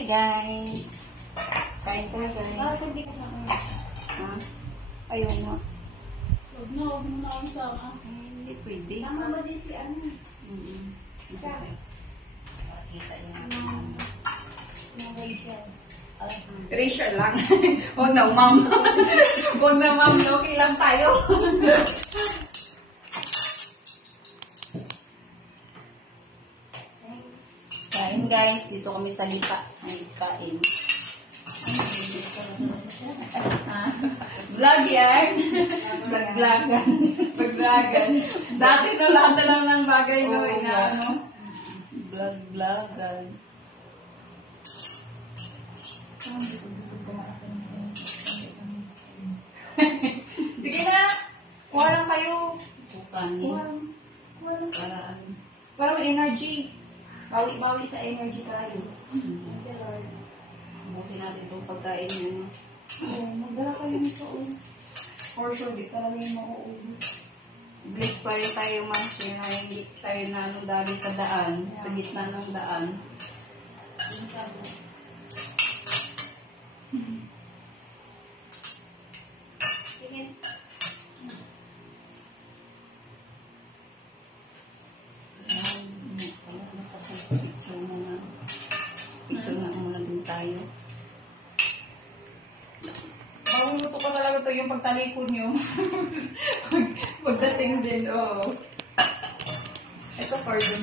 Hi guys! Kain ka guys. Sige ka na. Ha? Ayaw nga. Huwag mo na ako sa Hindi pwede. Tama ba din si ano? Isa. Kita yung Yung Rachel. Rachel lang. Huwag na, ma'am. Huwag na, ma'am. Okay lang tayo. Kain guys. Dito kami sa lipa. Ay, kain. Vlog yan. Vlog-vlogan. Vlog-vlogan. Dati no, lahat na lang ng bagay no. Vlog-vlogan. Sige na. Kuha lang kayo. Kukanin. Para may energy. Bawi-bawi sa energy tayo. Busin natin itong pagkain nyo. Magdala kayo nito. For sure, di talaga yung mauubos. Bless pa rin tayo, ma'am. Kaya hindi tayo na dali sa daan. Sa gitna ng daan. Picture na muna din tayo. Maguguto ko talaga ito yung pagtalikod nyo. Pagdating din, oo. Ito, pardon.